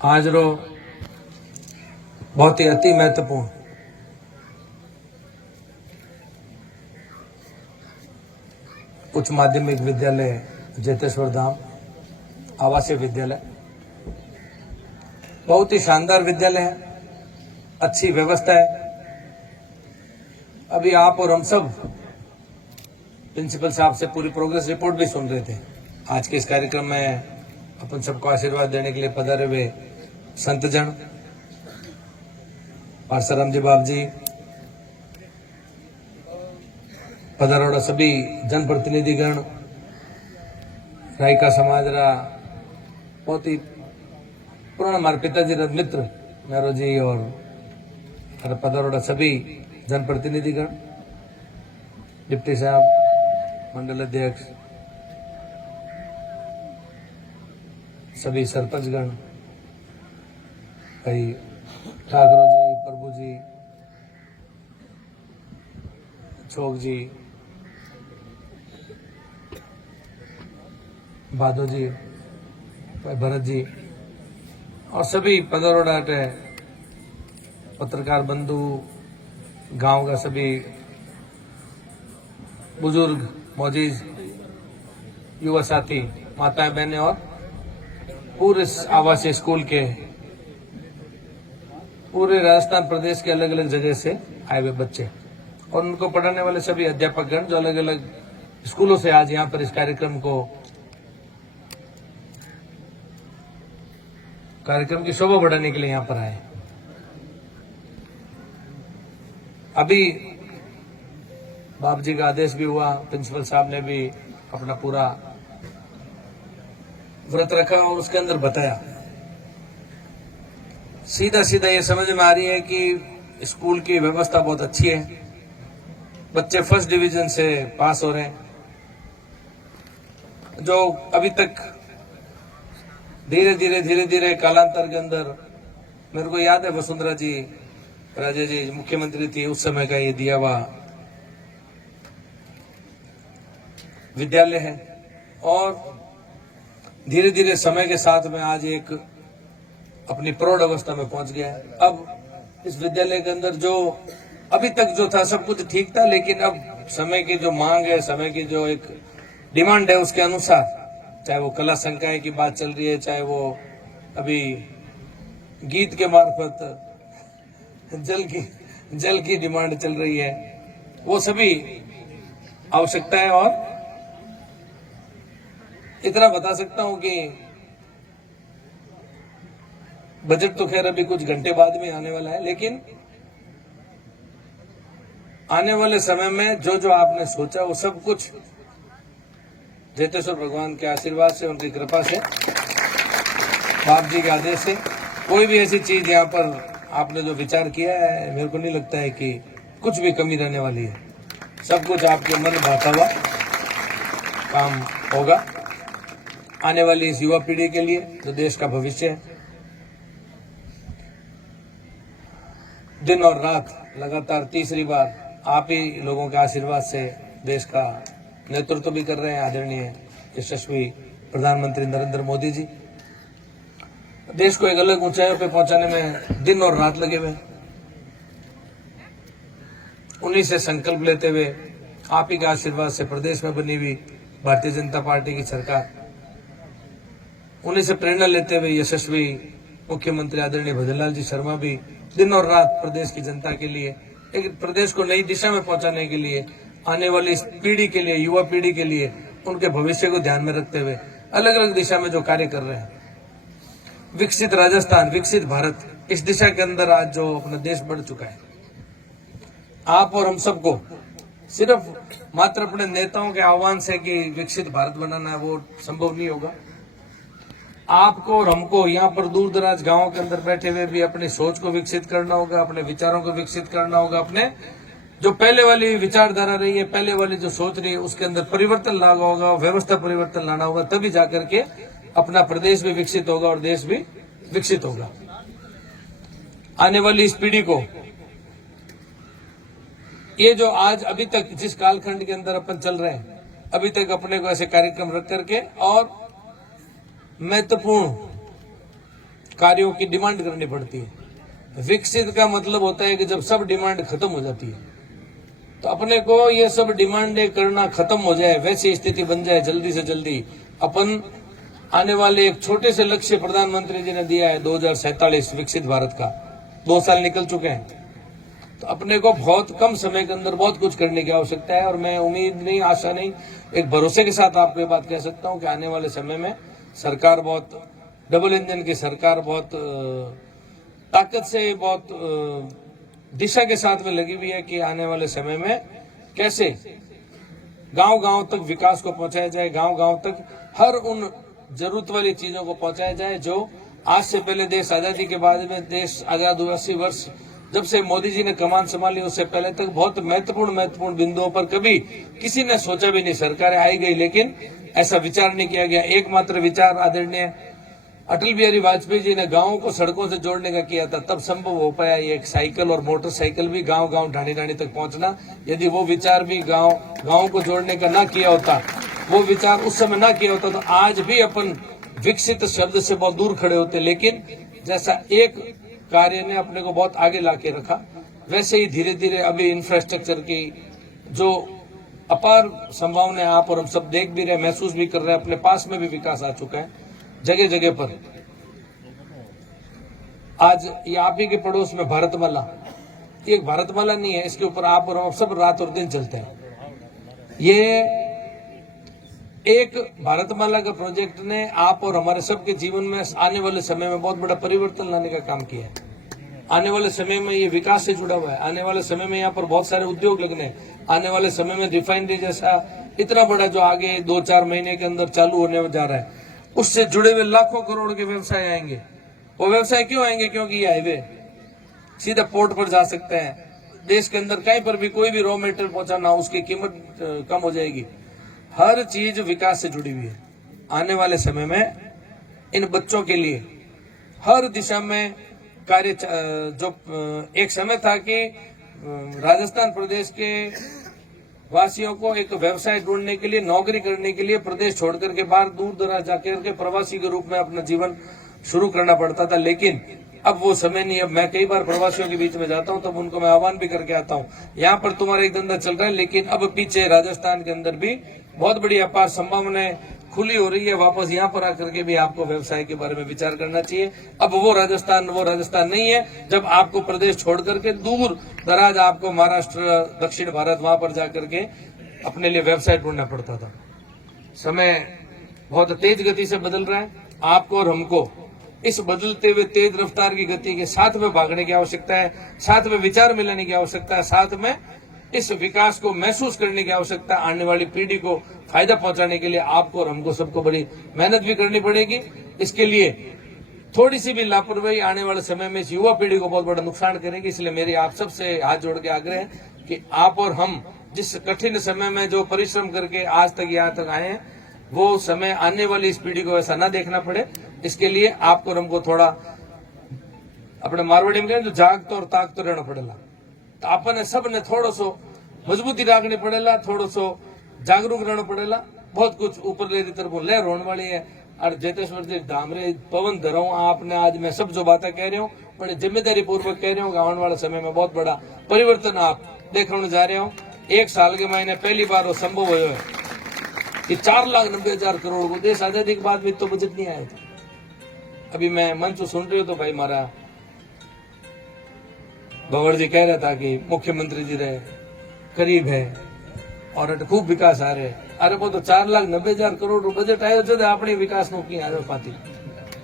आज रो बहुत ही अति महत्वपूर्ण उच्च माध्यमिक विद्यालय जेतेश्वर धाम आवासीय विद्यालय बहुत ही शानदार विद्यालय है, अच्छी व्यवस्था है। अभी आप और हम सब प्रिंसिपल साहब से पूरी प्रोग्रेस रिपोर्ट भी सुन रहे थे। आज के इस कार्यक्रम में अपन सबको आशीर्वाद देने के लिए पधारे हुए संतजन, परसराम जी बाप जी, पधारोड़ा सभी जनप्रतिनिधिगण, रायका समाज रा बहुत ही पुराना हमारे पिताजी रा मित्र मेरो जी और पधारोड़ा सभी जनप्रतिनिधिगण, डिप्टी साहब, मंडल अध्यक्ष, सभी सरपंचगण, कई ठाकुर जी, प्रभु जी, छोक जी, भादो जी, भरत जी और सभी पधारोड़ा के पत्रकार बंधु, गांव का सभी बुजुर्ग, मौजीज, युवा साथी, माताएं बहनें और पूरे आवासीय स्कूल के पूरे राजस्थान प्रदेश के अलग अलग जगह से आए हुए बच्चे और उनको पढ़ाने वाले सभी अध्यापकगण जो अलग अलग स्कूलों से आज यहाँ पर इस कार्यक्रम की शोभा बढ़ाने के लिए यहाँ पर आए। अभी बाप जी का आदेश भी हुआ, प्रिंसिपल साहब ने भी अपना पूरा व्रत रखा और उसके अंदर बताया, सीधा सीधा ये समझ में आ रही है कि स्कूल की व्यवस्था बहुत अच्छी है, बच्चे फर्स्ट डिवीजन से पास हो रहे हैं। जो अभी तक धीरे धीरे कालांतर के अंदर, मेरे को याद है वसुंधरा जी राजे जी मुख्यमंत्री थी उस समय का ये दिया हुआ विद्यालय है और धीरे धीरे समय के साथ में आज एक अपनी प्रौढ़ अवस्था में पहुंच गया है। अब इस विद्यालय के अंदर जो अभी तक जो था सब कुछ ठीक था, लेकिन अब समय की जो मांग है, समय की जो एक डिमांड है, उसके अनुसार चाहे वो कला संकाय की बात चल रही है, चाहे वो अभी गीत के मार्फत जल की डिमांड चल रही है, वो सभी आवश्यकता है। और इतना बता सकता हूं कि बजट तो खैर अभी कुछ घंटे बाद में आने वाला है, लेकिन आने वाले समय में जो जो आपने सोचा वो सब कुछ जेतेश्वर भगवान के आशीर्वाद से, उनकी कृपा से, बाप जी के आदेश से, कोई भी ऐसी चीज यहाँ पर आपने जो विचार किया है, मेरे को नहीं लगता है कि कुछ भी कमी रहने वाली है। सब कुछ आपके मन भाता हुआ काम होगा आने वाली इस युवा पीढ़ी के लिए जो देश का भविष्य है। दिन और रात लगातार तीसरी बार आप ही लोगों के आशीर्वाद से देश का नेतृत्व भी कर रहे हैं आदरणीय यशस्वी प्रधानमंत्री नरेंद्र मोदी जी। देश को एक अलग ऊंचाइयों पे पहुंचाने में दिन और रात लगे हुए, उन्हीं से संकल्प लेते हुए आप ही के आशीर्वाद से प्रदेश में बनी हुई भारतीय जनता पार्टी की सरकार, उन्हीं से प्रेरणा लेते हुए यशस्वी मुख्यमंत्री आदरणीय भजनलाल जी शर्मा भी दिन और रात प्रदेश की जनता के लिए, एक प्रदेश को नई दिशा में पहुंचाने के लिए, आने वाली इस पीढ़ी के लिए, युवा पीढ़ी के लिए, उनके भविष्य को ध्यान में रखते हुए अलग अलग दिशा में जो कार्य कर रहे हैं। विकसित राजस्थान, विकसित भारत, इस दिशा के अंदर आज जो अपना देश बढ़ चुका है, आप और हम सबको सिर्फ मात्र अपने नेताओं के आह्वान से कि विकसित भारत बनाना है वो संभव नहीं होगा। आपको और हमको यहाँ पर दूर दराज गांवों के अंदर बैठे हुए भी अपनी सोच को विकसित करना होगा, अपने विचारों को विकसित करना होगा, अपने जो पहले वाली विचारधारा रही है, पहले वाली जो सोच रही है, उसके अंदर परिवर्तन लाना होगा, व्यवस्था परिवर्तन लाना होगा, तभी जाकर के अपना प्रदेश भी विकसित होगा और देश भी विकसित होगा। आने वाली इस पीढ़ी को ये जो आज अभी तक जिस कालखंड के अंदर अपन चल रहे हैं, अभी तक अपने को ऐसे कार्यक्रम रख करके और महत्वपूर्ण कार्यों की डिमांड करनी पड़ती है। विकसित का मतलब होता है कि जब सब डिमांड खत्म हो जाती है, तो अपने को ये सब डिमांडें करना खत्म हो जाए, वैसी स्थिति बन जाए, जल्दी से जल्दी अपन आने वाले एक छोटे से लक्ष्य प्रधानमंत्री जी ने दिया है 2047 विकसित भारत का। 2 साल निकल चुके हैं, तो अपने को बहुत कम समय के अंदर बहुत कुछ करने की आवश्यकता है। और मैं उम्मीद नहीं, आशा नहीं, एक भरोसे के साथ आपको ये बात कह सकता हूं कि आने वाले समय में सरकार बहुत डबल इंजन की सरकार बहुत ताकत से, बहुत दिशा के साथ में लगी हुई है कि आने वाले समय में कैसे गांव-गांव तक विकास को पहुंचाया जाए, गांव-गांव तक हर उन जरूरत वाली चीजों को पहुंचाया जाए जो आज से पहले देश आजादी के बाद में, देश आजाद हुआ 80 वर्ष जब से मोदी जी ने कमान संभाली, उससे पहले तक बहुत महत्वपूर्ण बिंदुओं पर कभी किसी ने सोचा भी नहीं। सरकारें आई गई लेकिन ऐसा विचार नहीं किया गया। एकमात्र विचार आदरणीय अटल बिहारी वाजपेयी जी ने गांवों को सड़कों से जोड़ने का किया था, तब संभव हो पाया ये एक साइकिल और मोटरसाइकिल भी गांव-गांव, ढाणी-ढाणी तक पहुंचना। यदि वो विचार भी गांव को जोड़ने का ना किया होता, वो विचार उस समय ना किया होता, तो आज भी अपन विकसित शब्द से बहुत दूर खड़े होते। लेकिन जैसा एक कार्य ने अपने को बहुत आगे लाके रखा, वैसे ही धीरे धीरे अभी इंफ्रास्ट्रक्चर की जो अपार संभावनाएं आप और हम सब देख भी रहे, महसूस भी कर रहे हैं। अपने पास में भी विकास आ चुका है जगह जगह पर। आज ये आप ही के पड़ोस में भारतमाला, एक भारतमाला नहीं है, इसके ऊपर आप और हम सब रात और दिन चलते हैं। ये एक भारतमाला का प्रोजेक्ट ने आप और हमारे सबके जीवन में आने वाले समय में बहुत बड़ा परिवर्तन लाने का काम किया है। आने वाले समय में ये विकास से जुड़ा हुआ है। आने वाले समय में यहाँ पर बहुत सारे उद्योग लगने हैं। आने वाले समय में रिफाइनरी जैसा इतना बड़ा जो आगे 2-4 महीने के अंदर चालू होने जा रहा है, उससे जुड़े हुए लाखों करोड़ के व्यवसाय आएंगे। वो व्यवसाय क्यों आएंगे? क्योंकि ये हाईवे सीधा पोर्ट पर जा सकते हैं। देश के अंदर कहीं पर भी कोई भी रॉ मेटेरियल पहुंचाना हो, उसकी कीमत कम हो जाएगी। हर चीज विकास से जुड़ी हुई है। आने वाले समय में इन बच्चों के लिए हर दिशा में कार्य, जो एक समय था कि राजस्थान प्रदेश के वासियों को एक व्यवसाय ढूंढने के लिए, नौकरी करने के लिए प्रदेश छोड़कर के बाहर दूर दराज जाकर के प्रवासी के रूप में अपना जीवन शुरू करना पड़ता था। लेकिन अब वो समय नहीं। अब मैं कई बार प्रवासियों के बीच में जाता हूं, तब उनको मैं आह्वान भी करके आता हूं, यहाँ पर तुम्हारा एक धंधा चल रहा है, लेकिन अब पीछे राजस्थान के अंदर भी बहुत बड़ी अपार संभावनाएं खुली हो रही है। वापस यहाँ पर आकर के भी आपको व्यवसाय के बारे में विचार करना चाहिए। अब वो राजस्थान नहीं है जब आपको प्रदेश छोड़ करके दूर दराज आपको महाराष्ट्र, दक्षिण भारत, वहां पर जाकर के अपने लिए व्यवसाय ढूंढना पड़ता था। समय बहुत तेज गति से बदल रहा है। आपको और हमको इस बदलते हुए तेज रफ्तार की गति के साथ में भागने की आवश्यकता है, साथ में विचार मिलाने की आवश्यकता है, साथ में इस विकास को महसूस करने की आवश्यकता। आने वाली पीढ़ी को फायदा पहुंचाने के लिए आपको और हमको सबको बड़ी मेहनत भी करनी पड़ेगी। इसके लिए थोड़ी सी भी लापरवाही आने वाले समय में इस युवा पीढ़ी को बहुत बड़ा नुकसान करेगी। इसलिए मेरी आप सबसे हाथ जोड़ के आग्रह है कि आप और हम जिस कठिन समय में जो परिश्रम करके आज तक यहाँ तक आए हैं, वो समय आने वाली इस पीढ़ी को ऐसा ना देखना पड़े। इसके लिए आपको और हमको थोड़ा अपने मारवाड़ी में जो जागतो और ताकतो रहना पड़ेगा। तो आपने सबने थोड़ो सो मजबूती रखनी पड़ेगा, थोड़ो सो जागरूक रहना पड़ेगा। बहुत कुछ ऊपर ले तरफ लहर होने वाली है। और जेतेश्वर जी डामरे पवन धरो आपने, आज मैं सब जो बातें कह रही हूँ बड़े जिम्मेदारी पूर्वक कह रही हूँ। आने वाले समय में बहुत बड़ा परिवर्तन आप देखने जा रहे हो। 1 साल के महीने पहली बार वो संभव हुआ है कि 4,90,000 करोड़ को देश आजादी के बाद भी तो बजट नहीं आया था। अभी मैं मंच सुन रही हूँ तो भाई हमारा भंवर जी कह रहा था कि मुख्यमंत्री जी रहे करीब है और खूब विकास आ रहे। अरे वो तो 4,90,000 करोड़ बजट आयो છે આપણે વિકાસ નું ક્યાં આવ્યો પાતી?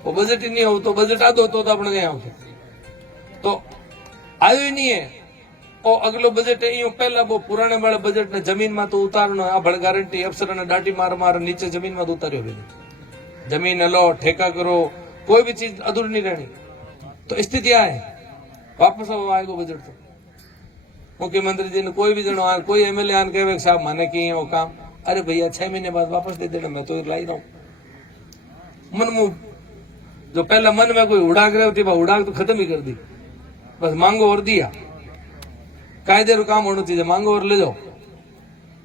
वो बजट ही नहीं हो तो बजट आदो तो આપણે નહીં આવતો, तो આવ્યો ही नहीं है। और अगलो बजट है पहला वो पुराने वाले बजट ने जमीन में तो उतारनो, आ बड़ गारंटी अफसर ने डाटी मार मार नीचे जमीन में उतार्यो भी नहीं। जमीन लो, ठेका करो, कोई भी चीज अधूरी नहीं रहनी। तो स्थिति आ है वापस आएगो बजट। तो मुख्यमंत्री जी ने कोई भी जनो कोई एमएलए आन कहे साहब माने की वो काम, अरे भैया 6 महीने बाद वापस दे देना, मैं तो लाई रहा हूं। मन में जो पहला मन में कोई उड़ाक रही थी, उड़ाक तो खत्म ही कर दी। बस मांगो और दिया, कायदे काम होना चाहिए, मांगो और ले जाओ।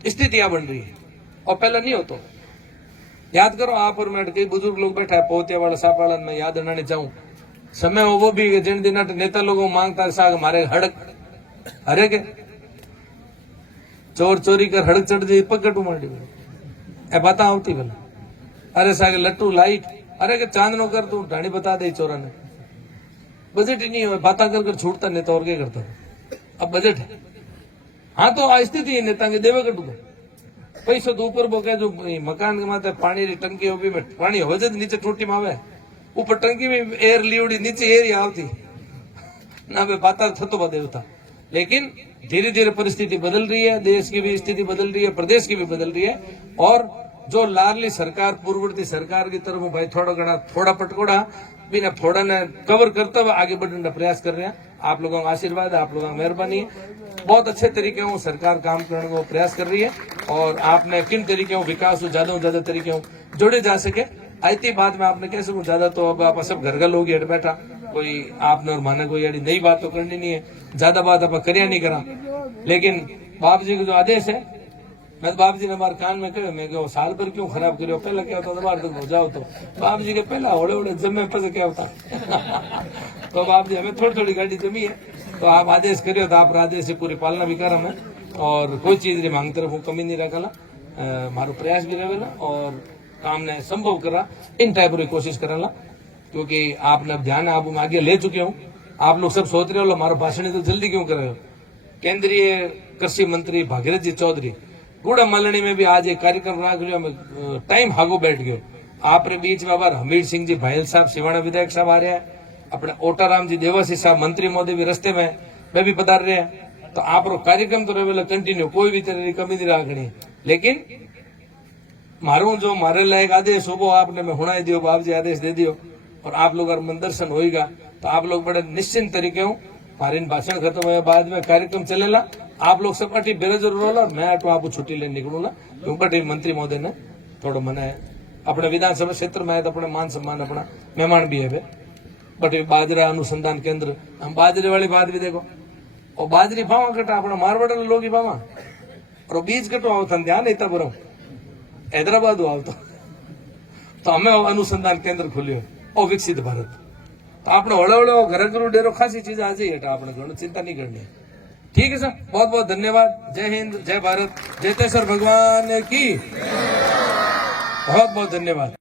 स्थितियां बन रही है और पहला नहीं हो। तो याद करो आप और मैं, कई बुजुर्ग लोग बैठा है पोते वाला सापालन में, याद बनाने चाहूं समय वो भी जिन दिन नेता लोगों मांगता साग मारे हड़क अरे के चोर चोरी कर हड़क चढ़ जाए पकड़ू मारी ए बता आवती भला अरे सागे लट्टू लाइट अरे के चांद नो कर तू ढाणी बता दे चोरा ने बजट ही नहीं हो बाता कर छूटता नहीं तो और क्या करता अब बजट है हाँ तो आ स्थिति है नेता के देवे कटू पैसो तो ऊपर बोके जो मकान के माथे पानी री टंकी होगी में पानी हो जाए नीचे टूटी में आवे ऊपर टंकी में एयर लीवड़ी नीचे एयर ही आवती ना बे बाता थतो बा देवता लेकिन धीरे धीरे परिस्थिति बदल रही है देश की भी स्थिति बदल रही है प्रदेश की भी बदल रही है और जो लाडली सरकार पूर्ववर्ती सरकार की तरफ भाई थोड़ा पटकोड़ा बिना थोड़ा ने कवर करते हुए आगे बढ़ने का प्रयास कर रहे हैं आप लोगों का आशीर्वाद आप लोगों की मेहरबानी है बहुत अच्छे तरीके से सरकार काम करने का प्रयास कर रही है और आपने किन तरीके से विकास ज्यादा तरीके से जोड़े जा सके आती बात में आपने कह सकूं ज्यादा तो अब आप सब घर लोग हेठ बैठा कोई आपने और माने कोई अड़ी नई बात तो करनी नहीं है ज्यादा बात आप करिया नहीं करा लेकिन बाप जी का जो आदेश है मैं तो बाप जी ने हमारे कान में कहे मैं कहो साल भर क्यों खराब करो पहले क्या होता दोबारा तक हो जाओ तो बाप जी के पहला होड़े जमे पे क्या होता तो बाप जी हमें थोड़ी गाड़ी जमी है तो आप आदेश करियो तो आप आदेश से पूरी पालना भी करा मैं और कोई चीज री मांग तरफ हूँ कमी नहीं रखला मारो प्रयास भी रहेला और काम ने संभव करा इन टाइप की कोशिश करेला क्योंकि आपने अब ध्यान आप आगे ले चुके हूँ आप लोग सब सोच रहे हो मारो भाषण तो जल्दी क्यों कर रहे हो केंद्रीय कृषि मंत्री भागीरथ जी चौधरी गुड़ा मलनी में भी आज एक कार्यक्रम रख लिया टाइम हागो बैठ गयो आपरे बीच में अबार हमीर सिंह जी भायल साहब सिवाना विधायक साहब आ रहे हैं अपने ओटाराम जी देवासी साहब मंत्री मोदी भी रस्ते में वे भी पधार रहे हैं तो आप कार्यक्रम तो रहे कंटिन्यू कोई भी तरह की कमी नहीं रखनी लेकिन मारू जो मारे लायक आदेश हो वो आपने मैं हुना दियो बाप जी आदेश दे दियो और आप लोग अगर मन दर्शन होगा तो आप लोग बड़े निश्चिंत तरीके हो हमारे भाषण खत्म हुए बाद में कार्यक्रम चलेला आप लोग सब अटी बेरोजगार रोला मैं तो आपको छुट्टी लेने निकलूंगा क्योंकि मंत्री महोदय ने थोड़ा मने अपने विधानसभा क्षेत्र में तो अपने मान सम्मान अपना मेहमान भी है बट बाजरा अनुसंधान केंद्र हम बाजरे वाली बात भी देखो और बाजरी पावा कटा अपना मारवाड़ लोग ही पावा और बीज कटो आवता ध्यान नहीं था बरो हैदराबाद आवतो तो हमें अनुसंधान केंद्र खुल्यो और विकसित भारत तो आपने हड़ो घर घर डेरो खासी चीज आ जाइए आपने घणो चिंता नहीं करनी ठीक है सर बहुत बहुत धन्यवाद जय हिंद जय भारत जय तेश्वर भगवान की बहुत बहुत धन्यवाद।